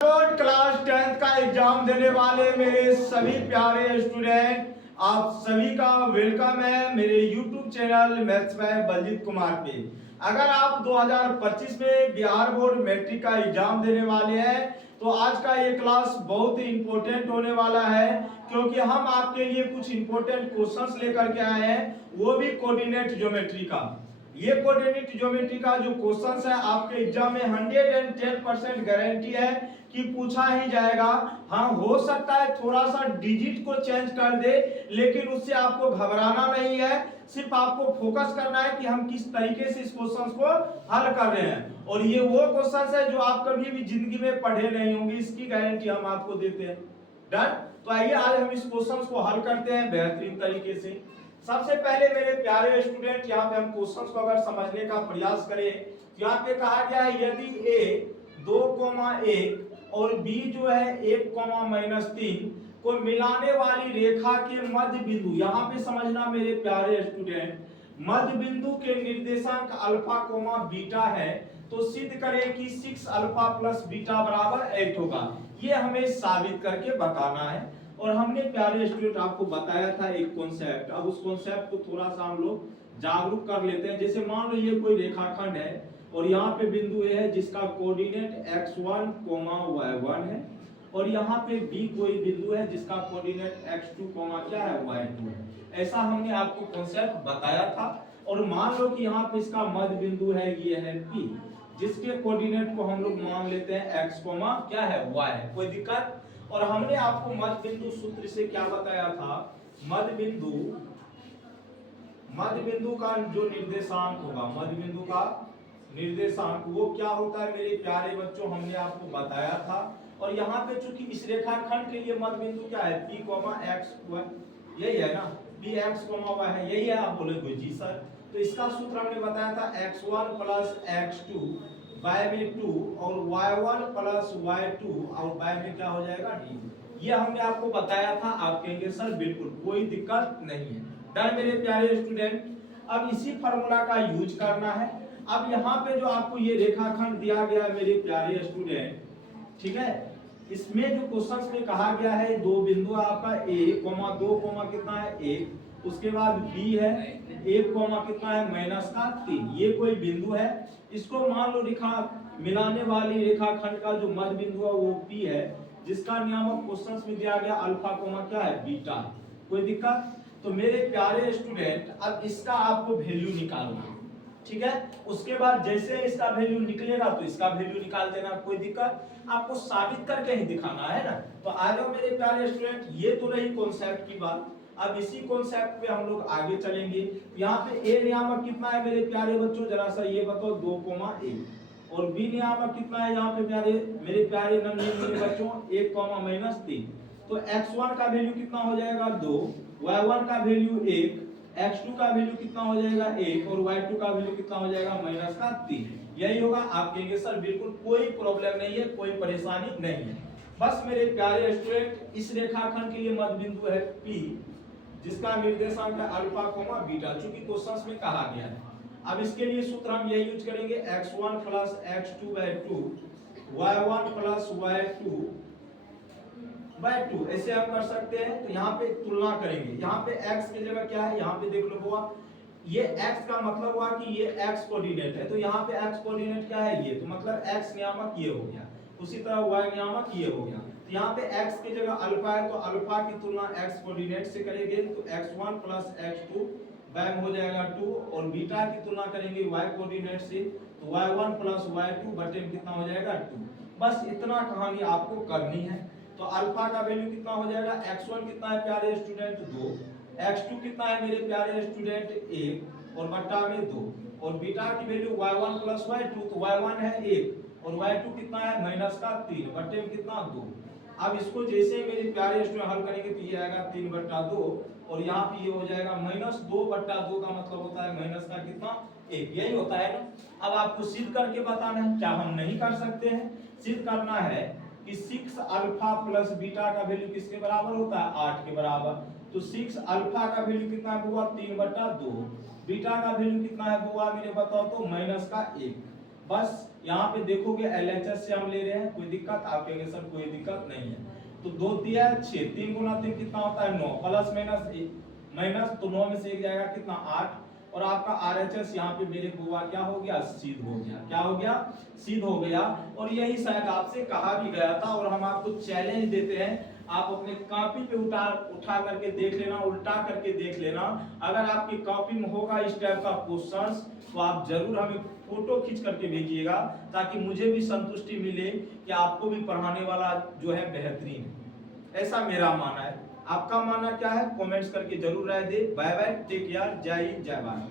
Third class 10th का exam देने वाले मेरे सभी प्यारे स्टूडेंट, आप सभी का वेलकम है मेरे YouTube channel maths by Baljeet Kumar पे। अगर आप 2025 में बिहार बोर्ड मैट्रिक का एग्जाम देने वाले हैं तो आज का ये क्लास बहुत ही इंपॉर्टेंट होने वाला है, क्योंकि हम आपके लिए कुछ इंपॉर्टेंट क्वेश्चंस लेकर के आए हैं, वो भी कोऑर्डिनेट ज्योमेट्री का। ये कोऑर्डिनेट ज्योमेट्री का जो क्वेश्चंस है आपके एग्जाम में 110% गारंटी है कि पूछा ही जाएगा। हाँ, हो सकता है थोड़ा सा डिजिट को चेंज कर दे, लेकिन उससे आपको घबराना नहीं है। सिर्फ आपको फोकस करना है कि हम किस तरीके से इस क्वेश्चंस को हल कर रहे हैं, और ये वो क्वेश्चंस है जो आप कभी भी जिंदगी में पढ़े नहीं होंगे, इसकी गारंटी हम आपको देते हैं। डन। तो आइए आज हम इस क्वेश्चंस को हल करते हैं बेहतरीन तरीके से। सबसे पहले मेरे प्यारे स्टूडेंट, यहाँ पे हम क्वेश्चंस को अगर समझने का प्रयास करें तो यहाँ पे कहा गया है यदि a 2,1 और b जो है 1,-3 को मिलाने वाली रेखा के मध्य बिंदु, यहाँ पे समझना मेरे प्यारे स्टूडेंट, मध्य बिंदु के निर्देशांक अल्फा कोमा बीटा है, तो सिद्ध करें कि 6 अल्फा प्लस बीटा बराबर 8 होगा। ये हमें साबित करके बताना है। और हमने प्यारे स्टूडेंट आपको बताया था एक कॉन्सेप्ट, अब उस कॉन्सेप्ट को थोड़ा सा हम लोग जागरूक कर लेते हैं। जैसे मान लो ये कोई रेखाखंड है और यहाँ पे बिंदु ए है जिसका कोऑर्डिनेट x1, y1 है, और यहाँ पे b कोई बिंदु है जिसका कोऑर्डिनेट x2, क्या है, y2 है। ऐसा हमने आपको कॉन्सेप्ट बताया था। और मान लो कि यहाँ पे इसका मध्य बिंदु है, ये है p, जिसके कोऑर्डिनेट को हम लोग मान लेते हैं x, क्या है, y है। कोई दिक्कत? और हमने आपको मध्य बिंदु सूत्र से क्या बताया था, मध्य बिंदु का जो निर्देशांक होगा, मध्य बिंदु का निर्देशांक वो क्या होता है मेरे प्यारे बच्चों, हमने आपको बताया था। और यहाँ पे चूंकि इस रेखाखंड के लिए मध्य बिंदु क्या है, p, x, यही है ना, px, y है, यही है। आप बोलोगे जी सर, तो इसका सूत्र हमने बताया था x1 प्लस x2 बाय में 2 और y1 प्लस y2 और बाय में क्या हो जाएगा, d। ये हमने आपको बताया था। आप कहेंगे सर बिल्कुल कोई दिक्कत नहीं है। डन मेरे प्यारे स्टूडेंट। अब इसी फार्मूला का यूज करना है। अब यहाँ पे जो आपको ये रेखाखंड दिया गया है मेरे प्यारे स्टूडेंट, ठीक है, इसमें जो क्वेश्चंस में कहा गया है दो बिंदु आपका a, 2, कितना है 1, उसके बाद b है 1, कितना है -3। ये कोई बिंदु है, इसको मान लो रेखा मिलाने वाली रेखाखंड का जो मध्य बिंदु है वो p है, जिसका नियामक क्वेश्चंस में दिया गया अल्फा, क्या है, बीटा। कोई दिक्कत? तो मेरे प्यारे स्टूडेंट अब इसका आपको वैल्यू निकालना है, ठीक है। उसके बाद जैसे इसका वैल्यू निकलेगा तो इसका वैल्यू निकाल देना। कोई दिक्कत? आपको साबित करके ही दिखाना है ना। तो आ जाओ मेरे प्यारे स्टूडेंट, ये तो रही कॉन्सेप्ट की बात। अब इसी कॉन्सेप्ट पे हम लोग आगे चलेंगे। यहाँ पे ए नियामक कितना है मेरे प्यारे बच्चों, जरा सा ये बताओ, 2,1, और बी नियामक कितना है यहाँ पे मेरे प्यारे नन्हे बच्चों, 1, -3। तो x1 का वैल्यू कितना हो जाएगा, 2, y1 का वैल्यू 1, x2 का वैल्यू कितना हो जाएगा 1, और y2 का वैल्यू कितना हो जाएगा -3। यही होगा। आप कहेंगे सर बिल्कुल कोई प्रॉब्लम नहीं है, कोई परेशानी नहीं है। बस मेरे प्यारे स्टूडेंट, इस रेखाखंड के लिए मध्य बिंदु है P, जिसका निर्देशांक है अल्फा, बीटा, चूंकि क्वेश्चंस में कहा गया है। अब इसके लिए सूत्र हम यही यूज करेंगे, x1 plus x2/2, y1 plus y2 bye 2। ऐसे आप कर सकते हैं। तो यहाँ पे तुलना करेंगे, यहाँ पे x की जगह क्या है, यहाँ पे देख लो हुआ, ये x का मतलब हुआ कि ये x कोऑर्डिनेट है, तो यहाँ पे x कोऑर्डिनेट क्या है, ये, तो मतलब x नियामक ये हो गया। उसी तरह y नियामक ये हो गया। तो यहाँ पे x की जगह अल्फा है, तो अल्फा की तुलना x कोऑर्डिनेट से करेंगे, तो x1 प्लस x2 बाय में हो जाएगा 2, और बीटा की तुलना करेंगे y कोऑर्डिनेट से, तो y1 प्लस y2 बटे में कितना हो जाएगा 2। बस इतना कहानी आपको करनी है। तो अल्फा का वैल्यू कितना हो जाएगा, x1 कितना है प्यारे स्टूडेंट 2, x2 कितना है मेरे प्यारे स्टूडेंट 1, और बट्टा में 2, और बीटा की वैल्यू y1 प्लस y2, तो y1 है 1 और y2 कितना है -3, बट्टे में कितना 2। अब इसको जैसे मेरे प्यारे स्टूडेंट हल करेंगे तो ये आएगा 3/2, और यहाँ पे ये हो जाएगा -2/2 का मतलब होता है माइनस का कितना 1। यही होता है ना। अब आपको सिद्ध करके बताना है, क्या हम नहीं कर सकते हैं? सिद्ध करना है कि 6 अल्फा प्लस बीटा का वैल्यू किसके बराबर होता है, 8 के बराबर। तो 6 अल्फा का वैल्यू कितना हुआ, 3/2, बीटा का वैल्यू कितना है हुआ मेरे बताओ तो -1। बस यहाँ पे देखोगे LHS से हम ले रहे हैं, कोई दिक्कत? आप कहेंगे सर कोई दिक्कत नहीं है। तो 2 दिया है 6, 3 गुना 3 कितना होता है 9, प्लस माइनस तो 9 में से 1 जाएगा कितना 8, और आपका RHS यहाँ पे मेरे बुआ क्या हो गया सिद्ध हो गया। क्या हो गया? सिद्ध हो गया। और यही शायद आपसे कहा भी गया था, और हम आपको चैलेंज देते हैं, आप अपने कॉपी पे उठा करके देख लेना, उल्टा करके देख लेना। अगर आपकी कॉपी में होगा इस टाइप का क्वेश्चंस तो आप जरूर हमें फोटो खींच करके भेजिएगा, ताकि मुझे भी संतुष्टि मिले कि आपको भी पढ़ाने वाला जो है बेहतरीन है। ऐसा मेरा मानना है। आपका मानना क्या है? कमेंट्स करके जरूर राय दे। बाय बाय, टेक केयर, जय हिंद, जय भारत।